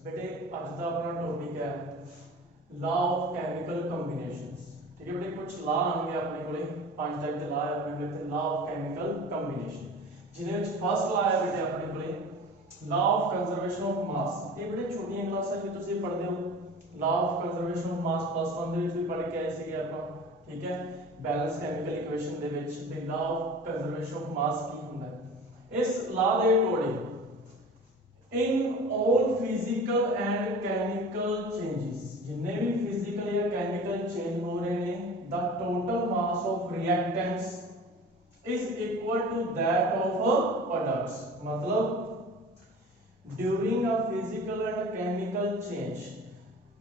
बेटे अज का अपना टॉपिक है लॉ ऑफ केमिकल कॉम्बिनेशंस। ठीक है बेटे, कुछ लॉ आएंगे अपने को, 5 टाइप के लॉ है अपने को। लॉ ऑफ केमिकल कॉम्बिनेशन जिन्हें फर्स्ट लॉ है बेटे अपने को लॉ ऑफ कंजर्वेशन ऑफ मास। ये बेटे छोटियां क्लासां में तुम पढ़ते हो law of conservation of mass plus 1 ਦੇ ਵਿੱਚ ਵੀ पढ़ के आए थे ਆਪਾਂ। ठीक है, बैलेंस केमिकल इक्वेशन ਦੇ ਵਿੱਚ ਤੇ law of conservation of mass ਕੀ ਹੁੰਦਾ है। इस लॉ ਦੇ ਅਕੋਰਡਿੰग in all physical and chemical changes जिन्हें भी physical या chemical change हो रहे हैं the total mass of reactants is equal to that of a products। मतलब during a physical and chemical change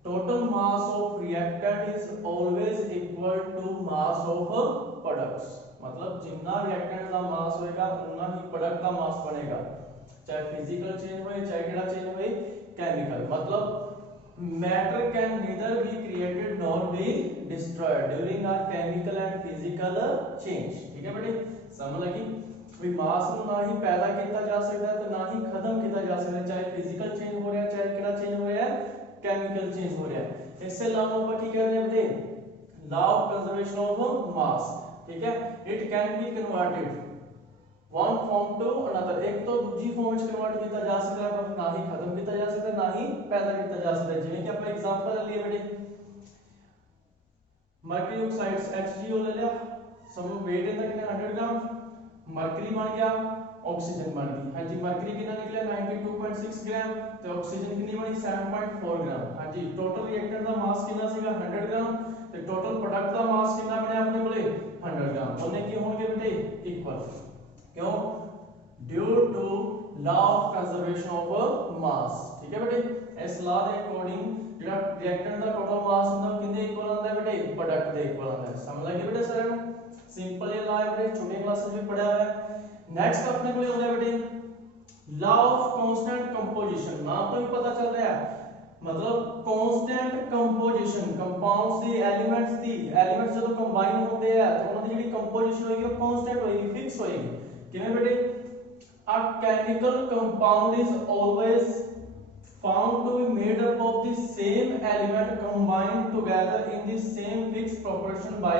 total mass of reactant is always equal to mass of a products। मतलब जितना reactant का mass होएगा उतना ही product का mass बनेगा, चाहे physical change हो चाहे केड़ा चेंज हो केमिकल। मतलब matter can neither be created nor be destroyed during or chemical and physical change. ठीक है बेटे, समझ लगी भी मास ਨੂੰ ना ही पैदा किया जा सकता है तो ना ही खत्म किया जा सकता है, चाहे फिजिकल चेंज हो रहा है चाहे केड़ा चेंज हो रहा है केमिकल चेंज हो रहा है। इससे लॉ ऑफ की कह रहे हैं बेटे law of conservation of mass. ठीक है, it can be converted one form to another, एक तो दूसरी फॉर्म में कन्वर्ट किया जा सकता है पर ना ही खत्म किया जा सकता है ना ही पैदा किया जा सकता है। जिवें कि अपन एग्जांपल ले लिए बेटे मरकरी ऑक्साइड्स HgO ले लिया, सम वेट इनका कितना 100 ग्राम, मरकरी बन गया ऑक्सीजन बन गई। हां जी, मरकरी कितना निकला 92.6 ग्राम ते ऑक्सीजन कितनी बनी 7.4 ग्राम। हां जी, टोटल रिएक्टेंट का मास कितना सीगा 100 ग्राम ते टोटल प्रोडक्ट का मास कितना बनया अपने कोले 100 ग्राम। दोनों की होंगे बेटे इक्वल, क्यों due to law of conservation of mass. ठीक है बेटे, इस लॉ के अकॉर्डिंग जेड़ा रिएक्टेंट का टोटल मास ਹੁੰਦਾ किंदे इक्वल आता है बेटे प्रोडक्ट ਦੇ इक्वल आता है। समझ लगे बेटे सर, सिंपल ये लॉ है बेटे, छोटे क्लासेस में पढ़ा हुआ है। नेक्स्ट अपने को होता है बेटे लॉ ऑफ कांस्टेंट कंपोजिशन। नाम तो भी पता चल रहा है, मतलब constant composition compounds the elements जब कंबाइन होते हैं तो उनकी ਜਿਹੜੀ कंपोजिशन होगी वो कांस्टेंट होगी, फिक्स होगी। किवें बेटे a chemical compound is always found to be made up of the same element combined together in the same fixed proportion by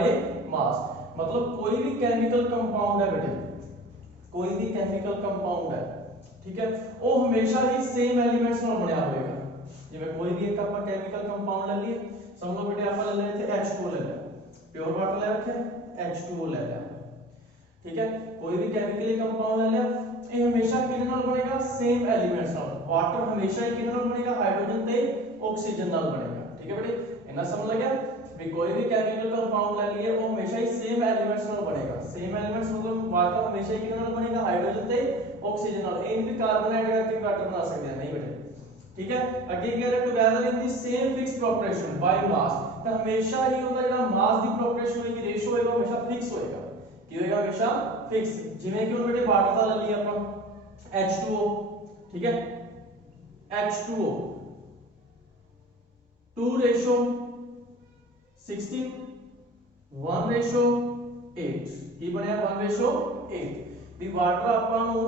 mass। मतलब कोई भी केमिकल कंपाउंड है बेटे, कोई भी केमिकल कंपाउंड है, ठीक है, वो हमेशा ही सेम एलिमेंट्स नाल बनया होएगा। जिवें कोई भी एक ਆਪਾਂ केमिकल कंपाउंड ले लिए, समझ लो बेटे ਆਪਾਂ ले लिए थे H2O ले लिया, प्योर वाटर ले रखे H2O ले लिया। ठीक है, कोई भी केमिकली कंपाउंड ले लिया, ये हमेशा किसके नाल बनेगा सेम एलिमेंट्स नाल। वाटर हमेशा ही किसके नाल बनेगा हाइड्रोजन ते ऑक्सीजन नाल बनेगा। ठीक है बेटे, इतना समझ लग गया भी कोई भी केमिकल कंपाउंड ले लिए वो हमेशा ही सेम एलिमेंट्स नाल बनेगा। सेम एलिमेंट्स मतलब वाटर हमेशा ही किसके नाल बनेगा हाइड्रोजन ते ऑक्सीजन नाल। ये भी कार्बन ऐड करके वाटर बना सकते हैं नहीं बेटे। ठीक है, अगे कह रहे together in the same fix proportion by mass, तो हमेशा ही होता जेड़ा मास दी प्रोपोर्शन होगी रेशियो होएगा हमेशा फिक्स होएगा, की होएगा हमेशा फिक्स। जिवें कि उन बेटे वाटर का ले लिया अपन H2O, ठीक है, H2O 2:16 1:8 की बनया 1:8। भी वाटर ਆਪਾਂ ਨੂੰ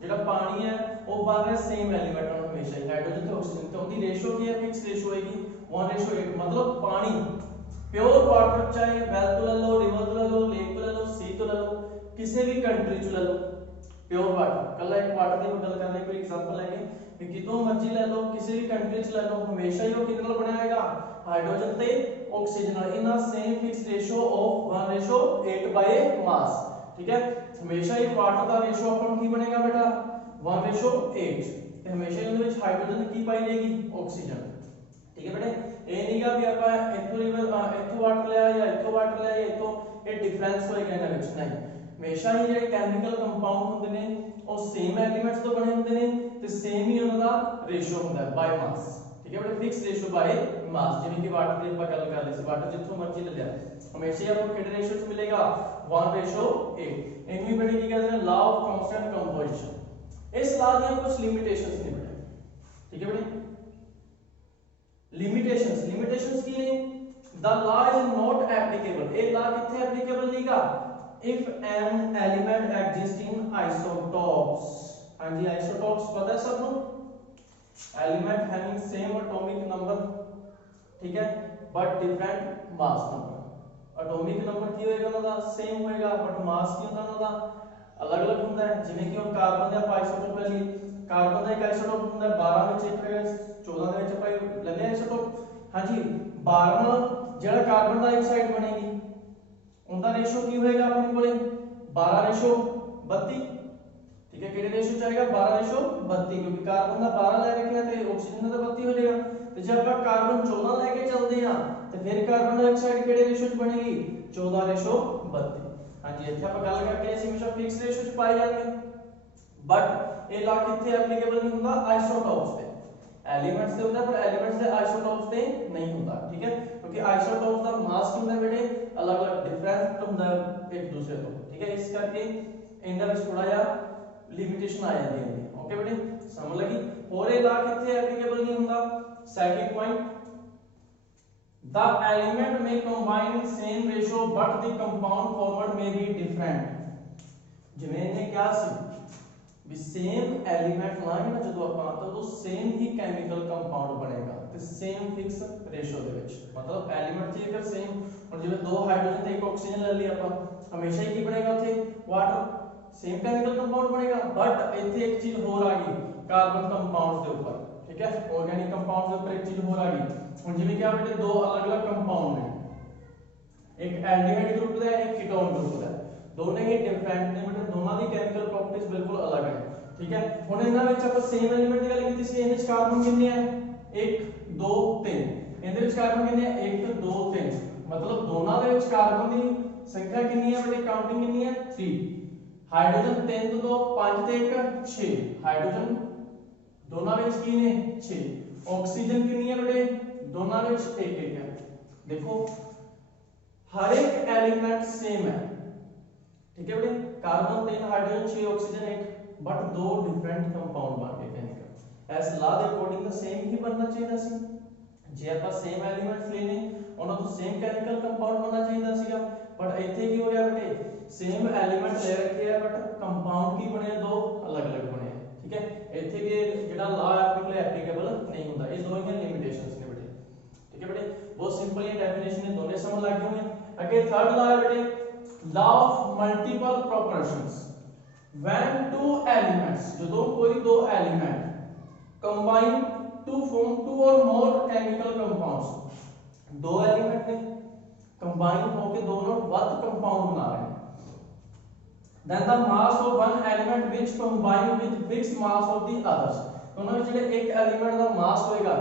ਜਿਹੜਾ ਪਾਣੀ ਹੈ ਉਹ ਬਣ ਰਿਹਾ सेम एलिमेंट ਨਾਲ हमेशा ही हाइड्रोजन ਤੇ ऑक्सीजन, तो उनकी रेशियो की है फिक्स रेशियो होगी 1:8। मतलब पानी प्योर वाटर चाहे वेल तो ले लो, रिवर तो ले लो, लेक तो ले लो, सी तो ले लो, किसी भी कंट्री च ले लो, प्योर वाटर कल एक वाटर की गल करने कोई एग्जांपल लेंगे कि कितों मर्जी ले लो किसी भी कंट्री च ले लो हमेशा ही वो किसके नाल बनया होगा हाइड्रोजन ते ऑक्सीजन नाल in same fix ratio of 1:8 by mass. ठीक है, हमेशा ही वाटर का रेशियो अपन की बनेगा बेटा 1:8 ਤੇ ਹਮੇਸ਼ਾ ਇਹਦੇ ਵਿੱਚ ਹਾਈਡਰੋਜਨ ਕੀ ਪਾਈ ਜਾਏਗੀ ਆਕਸੀਜਨ। ਠੀਕ ਹੈ ਬੇਟੇ, ਇਹ ਨਹੀਂਗਾ ਵੀ ਆਪਾਂ ਇੱਥੋਂ ਰਿਵਰ ਇੱਥੋਂ ਵਾਟਰ ਲਿਆ ਜਾਂ ਇੱਥੋਂ ਵਾਟਰ ਲਿਆ ਜਾਂ ਇੱਥੋਂ ਇਹ ਡਿਫਰੈਂਸ ਹੋਏਗਾ ਇਹਨਾਂ ਵਿੱਚ ਨਹੀਂ। ਹਮੇਸ਼ਾ ਹੀ ਜਿਹੜੇ ਕੈਮੀਕਲ ਕੰਪਾਊਂਡ ਹੁੰਦੇ ਨੇ ਉਹ ਸੇਮ ਐਲੀਮੈਂਟਸ ਤੋਂ ਬਣੇ ਹੁੰਦੇ ਨੇ ਤੇ ਸੇਮ ਹੀ ਉਹਨਾਂ ਦਾ ਰੇਸ਼ੀਓ ਹੁੰਦਾ ਹੈ ਬਾਈ ਮਾਸ। ਠੀਕ ਹੈ ਬੇਟੇ, ਫਿਕਸ ਰੇਸ਼ੀਓ ਬਾਈ ਮਾਸ। ਜਿਵੇਂ ਕਿ ਵਾਟਰ ਦੀ ਆਪਾਂ ਗੱਲ ਕਰ ਲਈ ਸੀ, ਵਾਟਰ ਜਿੱਥੋਂ ਮਰਜ਼ੀ ਲੈ ਲਿਆ ਹਮੇਸ਼ਾ ਹੀ आपको कितने रेशियो से मिलेगा 1:8। इनमें बेटे की कहते हैं लॉ ऑफ कांस्टेंट कंपोजिशन। इस लॉ की कुछ लिमिटेशंस ने बेटे, ठीक है बेटे, लिमिटेशंस की है the law is not applicable. ये लॉ कितने एप्लीकेबल नहींगा if an element exist in isotopes. हां जी, आइसोटॉप्स पता है सबको, एलिमेंट हैविंग एटॉमिक नंबर, ठीक है, but different mass number. Atomic number की होएगा ਉਹਨਾਂ ਦਾ सेम होएगा बट मास की ਹੁੰਦਾ ਉਹਨਾਂ ਦਾ अलग अलग ਹੁੰਦਾ है। ਜਿਵੇਂ ਕਿ ਹੁਣ ਕਾਰਬਨ ਦਾ ਆਈਸੋਟੋਪ ਲੈ ਲਈ, ਕਾਰਬਨ ਦਾ ਇੱਕ ਆਈਸੋਟੋਪ ਹੁੰਦਾ 12 ਵਿੱਚ ਇੱਕ ਹੋਏਗਾ, 14 ਦੇ ਵਿੱਚ ਆਪਾਂ ਲੈ ਲਿਆ ਆਈਸੋਟੋਪ। ਹਾਂਜੀ 12 ਨਾਲ ਜਿਹੜਾ ਕਾਰਬਨ ਡਾਈਆਕਸਾਈਡ ਬਣੇਗੀ ਉਹਦਾ ਰੇਸ਼ੋ ਕੀ ਹੋਏਗਾ ਆਪਣੇ ਕੋਲੇ 12:32, ठीक है। ਕਿਹੜੇ ਰੇਸ਼ੋ ਚ ਆਏਗਾ 12:32, क्योंकि ਕਾਰਬਨ ਦਾ 12 ਲੈ ਰੱਖਿਆ ਤੇ ਆਕਸੀਜਨ ਦਾ 32 ਹੋ ਜਾਏਗਾ। ਤੇ ਜੇ ਆਪਾਂ ਕਾਰਬਨ 14 ਲੈ ਕੇ ਚੱਲਦੇ ਆ ਤੇ ਫਿਰ ਕਾਰਬਨ ਡਾਈਆਕਸਾਈਡ ਕਿਹੜੇ ਰੇਸ਼ੋ ਚ ਬਣੇਗੀ 14:32। ਹਾਂਜੀ ਇੱਥੇ ਆਪਾਂ ਗੱਲ ਕਰਕੇ ਅਸੀਂ ਹਮੇਸ਼ਾ ਫਿਕਸ ਰੇਸ਼ੋ ਚ ਪਾਏ ਜਾਂਦੇ, ਬਟ ਇਹ ਲਾ ਕਿੱਥੇ ਐਪਲੀਕੇਬਲ ਨਹੀਂ ਹੁੰਦਾ ਆਈਸੋਟੋਪਸ ਤੇ, एलिमेंट्स से होता है पर एलिमेंट्स से आइसोटोप्स पे नहीं होता, ठीक है, क्योंकि आइसोटोप्स का मास ਹੁੰਦਾ बेटे अलग अलग डिफरेंट ਹੁੰਦਾ एक दूसरे ਤੋਂ, ठीक है। इस करके ਇਹਨਾਂ ਵਿੱਚ ਥੋੜਾ ਜਿਹਾ ਲਿਮਿਟੇਸ਼ਨ ਆ ਜਾਂਦੀ ਹੈ। ਓਕੇ बेटे ਸਮਝ ਲੱਗੀ। ਹੋਰ ਇਹ ਲਾ ਕਿੱਥੇ ਐਪਲੀਕੇਬਲ ਨਹੀਂ ਹੁੰਦਾ। Second point, the element may combine in same ratio but the compound formed may be different। ਜਿਵੇਂ ਇਹਨੇ ਕਿਹਾ ਸੀ ਵੀ ਸੇਮ ਐਲੀਮੈਂਟ ਲਾਂਗੇ ਨਾ ਜਦੋਂ ਆਪਾਂ ਤਾਂ ਉਹ ਸੇਮ ਹੀ ਕੈਮੀਕਲ ਕੰਪਾਊਂਡ ਬਣੇਗਾ ਤੇ ਸੇਮ ਫਿਕਸ ਰੇਸ਼ੋ ਦੇ ਵਿੱਚ, ਮਤਲਬ ਐਲੀਮੈਂਟ ਜੇ ਅਗਰ ਸੇਮ, ਹੁਣ ਜਿਵੇਂ ਦੋ ਹਾਈਡਰੋਜਨ ਤੇ ਇੱਕ ਆਕਸੀਜਨ ਲੈ ਲਈ ਆਪਾਂ, ਹਮੇਸ਼ਾ ਹੀ ਕੀ ਬਣੇਗਾ ਉੱਥੇ ਵਾਟਰ, ਸੇਮ ਕੈਮੀਕਲ ਕੰਪਾਊਂਡ ਬਣੇਗਾ। ਬਟ ਇੱਥੇ ਇੱਕ ਚੀਜ਼ ਹੋਰ ਆ ਗਈ ਕਾਰਬਨ ਕੰਪਾਊਂਡਸ ਦੇ ਉੱਪਰ, ਠੀਕ ਹੈ, ਆਰਗੈਨਿਕ ਕੰਪਾਊਂਡਸ ਦੇ ਉੱਪਰ ਇੱਕ ਚੀਜ਼ ਹੋਰ ਆ ਗਈ। ਹੁਣ ਜਿਵੇਂ ਕਿ ਆਪਣੇ ਦੋ ਅਲੱਗ-ਅਲੱਗ ਕੰਪਾਊਂਡ ਨੇ, ਇੱਕ ਐਲਡੀਹਾਈਡ ਗਰੁੱਪ ਦਾ ਹੈ, ਇੱਕ ਕੀਟੋਨ ਗਰੁੱਪ ਦਾ, ਦੋਨੇ ਹੀ ਡਿਫਰੈਂਟ ਨੇ, ਮਤਲਬ ਦੋਨਾਂ ਦੀ ਕੈਮੀਕਲ ਪ੍ਰੋਪਰਟੀਜ਼ ਬਿਲਕੁਲ ਅਲੱਗ ਹੈ, ਠੀਕ ਹੈ। ਹੁਣ ਇਹਨਾਂ ਵਿੱਚ ਆਪਾਂ ਸੇਮ ਐਲੀਮੈਂਟ ਦੀ ਗੱਲ ਕੀਤੀ ਸੀ, ਇਹਦੇ ਵਿੱਚ ਕਾਰਬਨ ਕਿੰਨੇ ਆ 1 2 3, ਇਹਦੇ ਵਿੱਚ ਕਾਰਬਨ ਕਿੰਨੇ ਆ 1 2 3, ਮਤਲਬ ਦੋਨਾਂ ਦੇ ਵਿੱਚ ਕਾਰਬਨ ਦੀ ਸੰਖਿਆ ਕਿੰਨੀ ਹੈ ਬੇਟੇ, ਕਾਊਂਟਿੰਗ ਕਿੰਨੀ ਹੈ 3। ਹਾਈਡਰੋਜਨ 3 ਤੋਂ 2 5 ਤੇ 1 6, ਹਾਈਡਰੋਜਨ ਦੋਨਾਂ ਵਿੱਚ ਕੀ ਨੇ 6। ਆਕਸੀਜਨ ਕਿੰਨੀ ਹੈ ਬੇਟੇ, ਦੋਨਾਂ ਵਿੱਚ 1 1 ਹੈ। ਦੇਖੋ हर एक एलिमेंट सेम है, ठीक है बेटे, कार्बन 3 हाइड्रोजन 6 ऑक्सीजन 1, बट दो डिफरेंट कंपाउंड बन गए केमिकल। एस लॉ ਦੇ ਅਕੋਰਡਿੰਗ ਤਾਂ ਸੇਮ ਹੀ ਬਣਨਾ ਚਾਹੀਦਾ ਸੀ, ਜੇ ਆਪਾਂ ਸੇਮ ਐਲੀਮੈਂਟਸ ਲੈਨੇ ਉਹਨਾਂ ਤੋਂ ਸੇਮ ਕੈਮੀਕਲ ਕੰਪਾਊਂਡ ਬਣਨਾ ਚਾਹੀਦਾ ਸੀਗਾ। ਬਟ ਇੱਥੇ ਕੀ ਹੋ ਗਿਆ ਬੇਟੇ, ਸੇਮ ਐਲੀਮੈਂਟ ਲੈ ਰੱਖੇ ਆ ਬਟ ਕੰਪਾਊਂਡ ਕੀ ਬਣੇ, ਦੋ ਅਲੱਗ-ਅਲੱਗ ਬਣੇ, ਠੀਕ ਹੈ। ਇੱਥੇ ਵੀ ਜਿਹੜਾ ਲॉ ਹੈ ਆਪਣੇ ਕੋਲ ਐਪਲੀਕੇਬਲ ਨਹੀਂ ਹੁੰਦਾ, ਇਹ ਦੋ ਹੀ ਲਿਮਿਟੇਸ਼ਨਸ ਨੇ ਬੇਟੇ, ठीक है बेटे। बहुत सिंपल ये डेफिनेशन है, दोनों समझ लग गए होंगे। अगे थर्ड लॉ है बेटे, law of multiple proportions. When two elements, जो कोई दो element combine to form two or more chemical compounds, दो एलिमेंट ने कंबाइन होकर दोनों ਵੱਧ कंपाउंड बना रहे हैं, then the mass of one element which combine with fixed mass of the others, दोनों में ਜਿਹੜੇ ਇੱਕ एलिमेंट ਦਾ मास होएगा,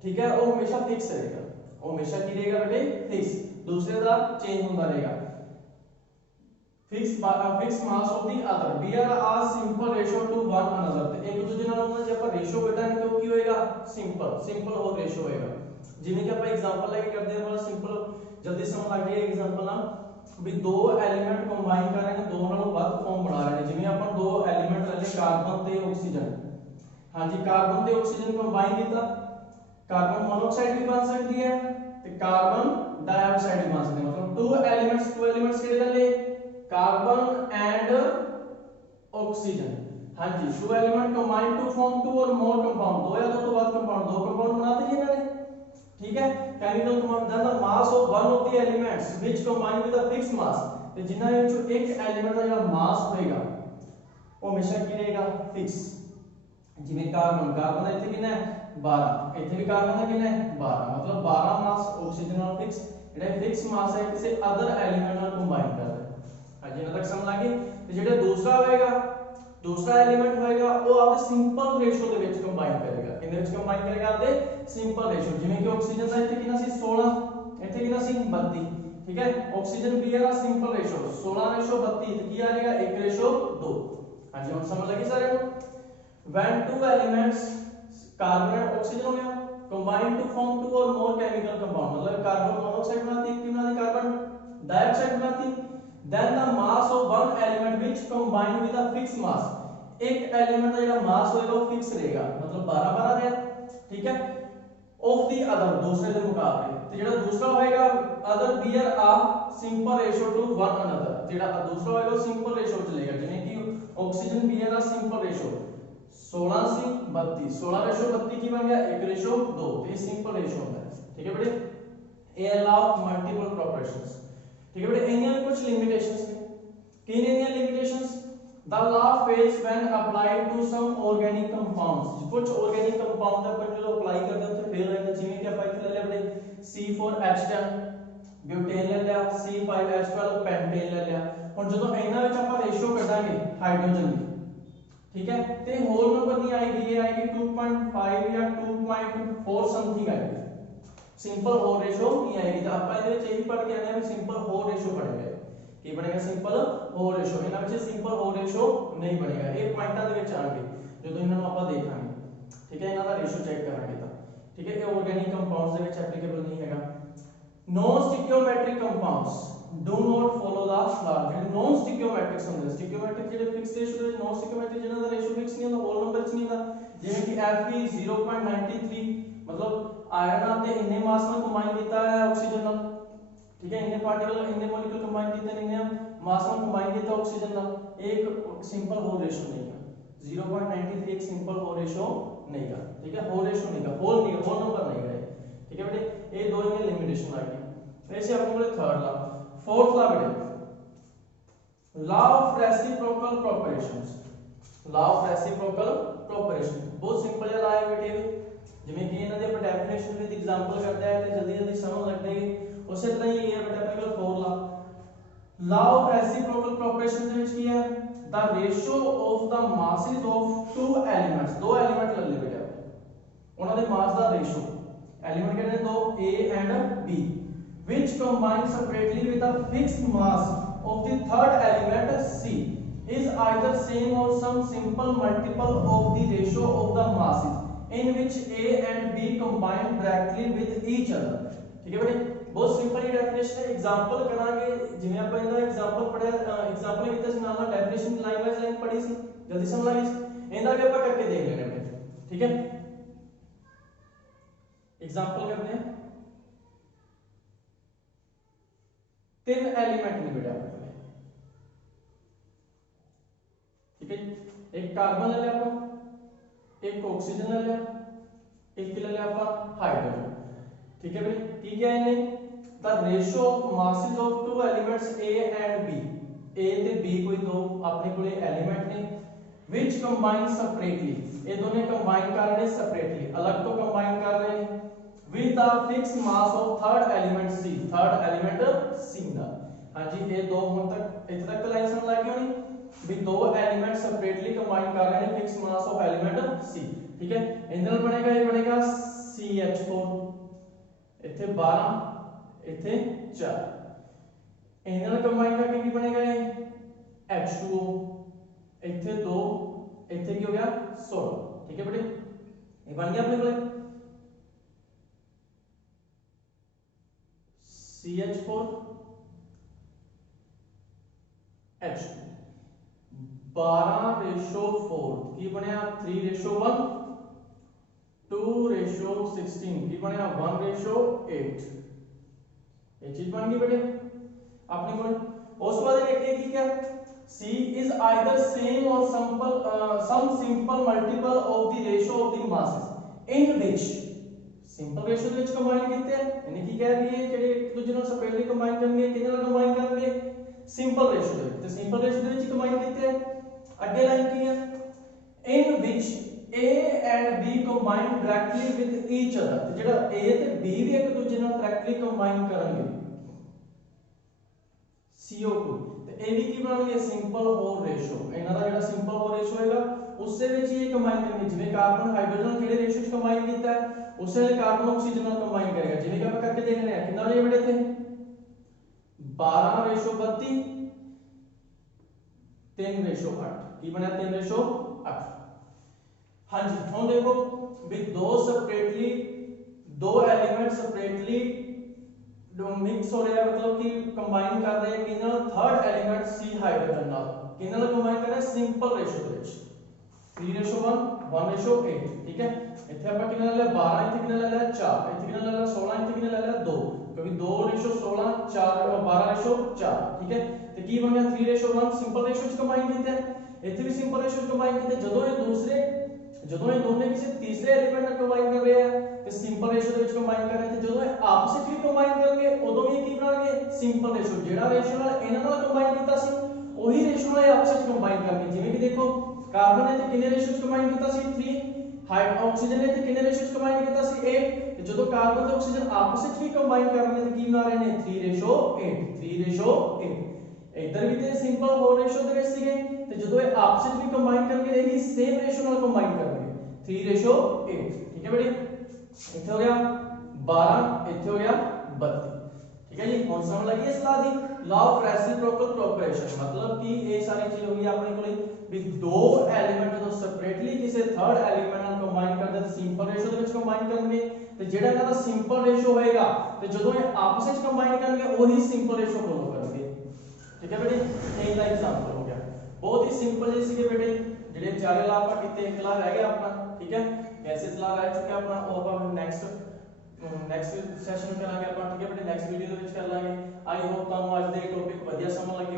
ठीक है, वो हमेशा फिक्स रहेगा, वो हमेशा की रहेगा बेटे फिक्स, दूसरे का चेंज होता रहेगा। Fix mass of the other bear a simple ratio to one another, ते एक दूसरे ਨਾਲ ਉਹਨਾਂ ਜੇ ਆਪਾਂ ਰੇਸ਼ੋ ਕੱਢਾਂਗੇ ਤਾਂ ਕੀ ਹੋਏਗਾ ਸਿੰਪਲ ਹੋਰ ਰੇਸ਼ੋ ਹੋਏਗਾ। ਜਿਵੇਂ ਕਿ ਆਪਾਂ ਐਗਜ਼ਾਮਪਲ ਲੈ ਕੇ ਕਰਦੇ ਹਾਂ, ਬੜਾ ਸਿੰਪਲ ਜਲਦੀ ਸਮਝ ਲੱਗ ਜਾਏ ਐਗਜ਼ਾਮਪਲ ਨਾਲ, ਵੀ ਦੋ ਐਲੀਮੈਂਟ ਕੰਬਾਈਨ ਕਰ ਰਹੇ ਨੇ, ਦੋ ਨਾਲੋਂ ਵੱਧ ਫਾਰਮ ਬਣਾ ਰਹੇ ਨੇ। ਜਿਵੇਂ ਆਪਾਂ ਦੋ ਐਲੀਮੈਂਟ ਲੈ ਲਏ ਕਾਰਬਨ ਤੇ ਆਕਸੀਜਨ, ਹਾਂਜੀ ਕਾਰਬਨ ਤੇ ਆਕਸੀਜਨ ਕੰਬਾਈਨ ਕੀਤਾ, कार्बन मोनोऑक्साइड भी बन सकती है ते कार्बन डाइऑक्साइड भी बन सकती है, मतलब टू एलिमेंट्स किहड़े ले ले, कार्बन एंड ऑक्सीजन, हां जी two element combine to form two or more compound, दो या दो तो बाद कंपाउंड, दो कंपाउंड बनाते जी इन्होंने, ठीक है। Chemical compound then the mass of one of the elements which combine with a fix mass, ते जिन्हां विचों एक एलिमेंट दा जेहड़ा मास होएगा वो हमेशा की रहेगा फिक्स। जिवें कार्बन दा इत्थे कितना है 12, इथे भी कार्बन का कितना है 12, मतलब 12 मास ऑक्सीजन और फिक्स, जेड़ा फिक्स मास है किसी अदर एलिमेंट नाल कंबाइन कर रहा है। हां जी तक समझ लगी। ते जेड़ा दूसरा होएगा, दूसरा एलिमेंट होएगा वो आपके सिंपल रेशियो दे विच कंबाइन करेगा, किने विच कंबाइन करेगा आपके सिंपल रेशियो। जिवें कि ऑक्सीजन दा इथे कितना सी 16, इथे कितना सी 32, ठीक है। ऑक्सीजन बी दा सिंपल रेशियो 16:32, तो की आ जाएगा 1:2। हां जी हुन समझ लगी सारे को। व्हेन टू एलिमेंट्स कार्बन और ऑक्सीजन हो गया combine to form two or more chemical compound, मतलब कार्बन मोनोऑक्साइड बनाती है, कितना दी कार्बन डाइऑक्साइड बनाती, then the mass of one element which combine with a fix mass, एक एलिमेंट का जेड़ा मास होएगा वो फिक्स रहेगा, मतलब 12 12 रहेगा, ठीक है, ऑफ द अदर दूसरे के मुकाबले। तो जेड़ा दूसरा होएगा other bear a simple ratio to one another, जेड़ा दूसरा होएगा सिंपल रेशियो चलेगा, जिवें कि oxygen bear a simple ratio 16 सी 32, 16:32 की बन गया 1:2, ये सिंपल रेशियो होता है। ठीक है बेटे, ये अलाउ मल्टीपल प्रोपोर्शंस। ठीक है बेटे, इनमें कुछ लिमिटेशंस हैं। किन इनमें limitations? The law fails when applied to some organic compounds. कुछ ऑर्गेनिक कंपाउंड पर जो अप्लाई करते हैं तो फेल होता है। जिਵੇਂ कि ਆਪਾਂ ਇੱਥੇ ਲੈ ਲਿਆ बेटे C4H10 ब्यूटेन ले लिया, C5H12 पेंटेन ले लिया। ਹੁਣ ਜਦੋਂ ਇਹਨਾਂ ਵਿੱਚ ਆਪਾਂ ਰੇਸ਼ੋ ਕੱਢਾਂਗੇ ਹਾਈਡਰੋਜਨ ਦੀ, ठीक है, ਤੇ ਹੋਲ ਨੰਬਰ ਨਹੀਂ ਆਏਗੀ, ਇਹ ਆਏਗੀ 2.5 ਜਾਂ 2.4 ਸਮਥਿੰਗ ਆਏਗੀ। ਸਿੰਪਲ ਹੋਲ ਰੇਸ਼ੋ ਨਹੀਂ ਆਏਗੀ। ਤਾਂ ਆਪਾਂ ਇਹਦੇ ਵਿੱਚ ਇਹੀ ਪੜ੍ਹ ਕੇ ਆਏ ਆ ਵੀ ਸਿੰਪਲ ਹੋਲ ਰੇਸ਼ੋ ਬਣੇਗਾ। ਕੀ ਬਣੇਗਾ? Simple whole ratio. ਇਹਨਾਂ ਵਿੱਚ ਸਿੰਪਲ ਹੋਲ ਰੇਸ਼ੋ ਨਹੀਂ ਬਣੇਗਾ। ਇਹ ਪੁਆਇੰਟਾਂ ਦੇ ਵਿੱਚ ਆਣਗੇ ਜਦੋਂ ਇਹਨਾਂ ਨੂੰ ਆਪਾਂ ਦੇਖਾਂਗੇ। ਠੀਕ ਹੈ, ਇਹਨਾਂ ਦਾ ਰੇਸ਼ੋ ਚੈੱਕ ਕਰਾਂਗੇ ਤਾਂ। ਠੀਕ ਹੈ, ਇਹ ਆਰਗੇਨਿਕ ਕੰਪਾਊਂਡਸ ਦੇ ਵਿੱਚ ਐਪਲੀਕੇਬਲ ਨਹੀਂ ਹੈਗਾ। Non stoichiometric compounds do not follow the law. ਜਿਹੜੇ नॉन स्टिकियोमेट्रिक ਹੁੰਦੇ, स्टिकियोमेट्रिक ਜਿਹੜੇ ਫਿਕਸ ਰੇਸ਼ੋ ਦੇ, नॉन स्टिकियोमेट्रिक ਜਿਹਨਾਂ ਦਾ ਰੇਸ਼ੋ ਫਿਕਸ ਨਹੀਂ ਹੁੰਦਾ, ਹੋਲ ਨੰਬਰ ਚ ਨਹੀਂ ਹੁੰਦਾ। ਜਿਵੇਂ ਕਿ Fe 0.93 मतलब आयरन ਤੇ ਇੰਨੇ ਮਾਸ ਨਾਲ ਕੰਬਾਈਨ ਕੀਤਾ ਹੈ ਆਕਸੀਜਨ ਨਾਲ। ठीक है, ਇੰਨੇ ਪਾਰਟੀਕਲ ਇੰਨੇ ਮੋਲੀਕੂਲ ਕੰਬਾਈਨ ਕੀਤੇ ਨੇ, ਇੰਨੇ ਮਾਸ ਨਾਲ ਕੰਬਾਈਨ ਕੀਤਾ ਆਕਸੀਜਨ ਨਾਲ। एक सिंपल होल रेशियो नहीं है। 0.93 एक सिंपल होल रेशियो नहीं है। ठीक है, होल रेशियो नहीं है, होल नहीं, होल नंबर नहीं है। ठीक है बेटे, ये दो इनमें लिमिटेशन आ गई। ऐसे अपने बोले थर्ड लॉ। फोर्थ लॉ बेटे law of reciprocal proportions. Law of reciprocal proportion बहुत सिंपल है लॉ है बेटे। जिਵੇਂ कि ਇਹਨਾਂ ਦੇ ਆਪਾਂ ਡੈਫੀਨੇਸ਼ਨ ਵਿਦ एग्जांपल करते हैं तो जल्दी जल्दी समझ लग जाएगी। उसी तरह ही है बेटा अपने कोल fourth law. Law of reciprocal proportion ਦੇ ਵਿੱਚ ਕੀ ਹੈ? The ratio of the masses of two elements। दो एलिमेंट ले ले बेटा, ਉਹਨਾਂ ਦੇ ਮਾਸ ਦਾ ਰੇਸ਼ੋ। एलिमेंट कहते हैं दो A and B which combine separately with a fixed mass of the third element C is either same or some simple multiple of the ratio of the masses in which A and B combine directly with each other। ठीक है बेटे, बहुत simple ही definition है। Example करांगे जिਵੇਂ ਆਪਾਂ ਇਹਦਾ example पढ़िया, example ਕੀਤਾ ਸੀ ਨਾਲ ਨਾਲ डेफिनेशन लाइन बाय लाइन पढ़ी ਸੀ, जल्दी समझ लाएंगे। ਇਹਦਾ भी ਆਪਾਂ करके देख लेंगे बेटे। ठीक है, एग्जांपल करते हैं। तीन एलिमेंट ने बेटा अपने को। ठीक है, एक कार्बन ले लिया अपन, एक ऑक्सीजन ले लिया, एक ले लिया अपन हाइड्रोजन। ठीक है बेटे, ठीक है, इन्हें the ratio of masses of two elements A and B। A ते B कोई दो अपने कोले एलिमेंट ने which combine separately। ये दोनों कंबाइन कर रहे हैं सेपरेटली, अलग तो कंबाइन कर रहे हैं with the fixed mass of third element C। third element C ਦਾ। हाँ जी, ये दो ਹੁਣ तक इतने तक लाइन समझ लग गई होनी भी दो एलिमेंट सेपरेटली कंबाइन कर रहे हैं fix mass of element C। ठीक है, इनमें बनेगा, ये बनेगा CH4, इथे 12, इथे 4। इनमें कंबाइन करके की बनेगा ये H2O, इथे 2, इथे की हो गया 16। ठीक है बेटे, ये बन गया अपने को CH4 H2 12:4 की बनया 3:1, 2:16 की बनया 1:8। ये चीज बन गई बेटे अपने को। उस बाद देखिए कि क्या C is either same or some simple multiple of the ratio of the masses in which simple ratio ਦੇ ਵਿੱਚ ਕੰਬਾਈਨ ਕੀਤੇ हैं। यानी कि कह रही है ਜਿਹੜੇ ਇੱਕ ਦੂਜੇ ਨਾਲ ਸਪੈਸ਼ਲੀ ਕੰਬਾਈਨ ਕਰਨਗੇ, ਕਿਹਦੇ ਨਾਲ ਕੰਬਾਈਨ ਕਰਨਗੇ? ਸਿੰਪਲ ਰੇਸ਼ੋ ਦੇ ਵਿੱਚ। ਤੇ ਸਿੰਪਲ ਰੇਸ਼ੋ ਦੇ ਵਿੱਚ ਕੰਬਾਈਨ ਕੀਤੇ हैं। ਅੱਗੇ ਲਾਈਨ ਕੀ ਹੈ? in which A and B combine directly with each other। ਤੇ ਜਿਹੜਾ A ਤੇ B ਵੀ ਇੱਕ ਦੂਜੇ ਨਾਲ ਡਾਇਰੈਕਟਲੀ ਕੰਬਾਈਨ ਕਰਨਗੇ CO2, ਤੇ ਇਹ ਵੀ ਕੀ ਬਣਨਗੇ? Simple whole ratio. ਇਹਨਾਂ ਦਾ ਜਿਹੜਾ ਸਿੰਪਲ ਹੋਲ ਰੇਸ਼ੋ ਹੋਏਗਾ ਉਸੇ ਵਿੱਚ ਹੀ ਕੰਬਾਈਨ ਕਰਨਗੇ। ਜਿਵੇਂ ਕਾਰਬਨ ਹਾਈਡਰੋਜਨ ਕਿਹੜੇ ਰੇਸ਼ੋ ਚ ਕੰਬਾਈਨ ਕੀਤਾ ਹੈ उसे कार्बन ऑक्सीजन ਨਾਲ ਕੰਬਾਈਨ करेगा। ਜਿਵੇਂ ਕਿ ਆਪਾਂ ਕਰਕੇ ਦੇਖ ਰਹੇ ਹਾਂ, ਕਿੰਨਾ ਹੋ ਜਾਏਗਾ ਬੇਟੇ? 12:32, 3:8। ਕੀ ਬਣਿਆ? 3:8। हाँ जी, हम देखो भी दो सेपरेटली दो एलिमेंट सेपरेटली मिक्स हो रहे हैं, मतलब कि कंबाइन कर रहे हैं किन थर्ड एलिमेंट C हाइड्रोजन नाल किन नाल कंबाइन कर रहे हैं सिंपल रेशो ਦੇ ਵਿੱਚ 3:1, 1:8। ठीक है, ਇੱਥੇ ਆਪਾਂ ਕਿੰਨਾ ਲੈ ਲਿਆ 12, ਇੱਥੇ ਕਿੰਨਾ ਲੈ ਲਿਆ 4, ਇੱਥੇ ਕਿੰਨਾ ਲੈ ਲਿਆ 16, ਇੱਥੇ ਕਿੰਨਾ ਲੈ ਲਿਆ 2, क्योंकि 2:16, 4 12:4। ठीक है, ਤੇ ਕੀ ਬਣ ਗਿਆ 3:1 ਸਿੰਪਲ ਰੇਸ਼ੋ ਚ ਕੰਬਾਈਨ ਕੀਤਾ। ਇੱਥੇ ਵੀ ਸਿੰਪਲ ਰੇਸ਼ੋ ਚ ਕੰਬਾਈਨ ਕੀਤਾ। ਜਦੋਂ ਇਹ ਦੂਸਰੇ ਜਦੋਂ ਇਹ ਦੋਨੇ ਕਿਸੇ ਤੀਸਰੇ ਐਲੀਮੈਂਟ ਨਾਲ ਕੰਬਾਈਨ ਕਰ ਰਹੇ ਆ ਤੇ ਸਿੰਪਲ ਰੇਸ਼ੋ ਦੇ ਵਿੱਚ ਕੰਬਾਈਨ ਕਰ ਰਹੇ ਤੇ ਜਦੋਂ ਇਹ ਆਪਸ ਵਿੱਚ ਵੀ ਕੰਬਾਈਨ ਕਰਨਗੇ ਉਦੋਂ ਵੀ ਕੀ ਬਣਾਉਣਗੇ ਸਿੰਪਲ ਰੇਸ਼ੋ। ਜਿਹੜਾ ਰੇਸ਼ੋ ਨਾਲ ਇਹਨਾਂ ਨਾਲ ਕੰਬਾਈਨ ਕੀਤਾ ਸੀ ਉਹੀ ਰੇਸ਼ੋ ਨਾਲ ਇਹ ਆਪਸ ਵਿੱਚ ਕੰਬਾਈਨ ਕਰਨਗੇ। ਜਿਵੇਂ ਕਿ ਦੇਖੋ ਕਾਰਬਨ ਨੇ ਤੇ ਕਿੰਨੇ ਰੇਸ਼ੋ ਵਿੱਚ ਕੰਬਾਈਨ ਕੀਤਾ ਸੀ 3, ਆਕਸੀਜਨ ਨੇ ਤੇ ਕਿੰਨੇ ਰੇਸ਼ੋ ਵਿੱਚ ਕੰਬਾਈਨ ਕੀਤਾ ਸੀ 8। ਤੇ ਜਦੋਂ ਕਾਰਬਨ ਤੇ ਆਕਸੀਜਨ ਆਪਸ ਵਿੱਚ ਵੀ ਕੰਬਾਈਨ ਕਰਨਗੇ ਤੇ ਕੀ ਬਣਾ ਰਹੇ ਨੇ 3:8 3:8। ਇੱਧਰ ਵੀ ਤੇ ਸਿੰਪਲ ਹੋਰ ਰੇਸ਼ੋ ਦੇ ਵਿੱਚ ਸੀਗੇ ਤੇ ਜਦੋਂ ਇਹ ਆਪਸ ਵਿੱਚ ਵੀ ਕੰਬਾਈਨ ਕਰਨਗੇ ਇਹ ਵੀ ਸੇਮ ਰੇਸ਼ੋ ਨਾਲ ਕੰਬਾਈਨ ਕਰਨਗੇ 3:8। ਠੀਕ ਹੈ ਬੇਟੇ, ਇੱਥੇ ਹੋ ਗਿਆ 12, ਇੱਥੇ ਹੋ ਗਿਆ 32। ठीक है जी, ਹੁਣ ਸਮਝ ਲੱਗੀ ਇਸ ਲਾ ਦੀ ਲਾ ਆਫ ਰੈਸਿਪਰੋਕਲ ਪ੍ਰੋਪਰੇਸ਼ਨ। मतलब कि ਇਹ ਸਾਰੀ ਚੀਜ਼ ਹੋਈ ਆਪਣੇ ਕੋਲੇ ਵੀ ਦੋ ਐਲੀਮੈਂਟ ਜਦੋਂ ਸੈਪਰੇਟਲੀ ਕਿਸੇ ਥਰਡ ਐਲੀਮੈਂਟ ਨਾਲ ਕੰਬਾਈਨ ਕਰਦੇ ਤਾਂ ਸਿੰਪਲ ਰੇਸ਼ੋ ਦੇ ਵਿੱਚ ਕੰਬਾਈਨ ਕਰਨਗੇ ਤੇ ਜਿਹੜਾ ਇਹਨਾਂ ਦਾ ਸਿੰਪਲ ਰੇਸ਼ੋ ਹੋਏਗਾ ਤੇ ਜਦੋਂ ਇਹ ਆਪਸ ਵਿੱਚ ਕੰਬਾਈਨ ਕਰਨਗੇ ਉਹੀ ਸਿੰਪਲ ਰੇਸ਼ੋ ਫੋਲੋ ਕਰਨਗੇ। ਠੀਕ ਹੈ ਬੇਟੇ, ਇਹ ਦਾ ਐਗਜ਼ਾਮਪਲ ਹੋ ਗਿਆ। ਬਹੁਤ ਹੀ ਸਿੰਪਲ ਜਿਹੇ ਸੀਗੇ ਬੇਟੇ, ਜਿਹੜੇ ਚਾਰੇ ਲਾ ਆਪਾਂ ਕੀਤੇ, ਇੱਕ ਲਾ ਰਹਿ ਗਿਆ ਆਪਣਾ। ਠੀਕ ਹੈ, ਗੈਸਿਸ ਲਾ ਰਹਿ ਚੁੱਕਿਆ ਆਪਣਾ, ਉਹ ਆਪਾਂ ਨੈਕਸਟ ਸੈਸ਼ਨ ਕਰਾਂਗੇ ਆਪਾਂ। ਠੀਕ ਹੈ ਬੇਟੇ, ਨੈਕਸਟ ਵੀਡੀਓ ਦੇ ਵਿੱਚ ਕਰ ਲਾਂਗੇ। आई होप ਤੁਹਾਨੂੰ ਅੱਜ ਦੇ ਟੌਪਿਕ ਵਧੀਆ ਸਮਝ ਲੱਗੇ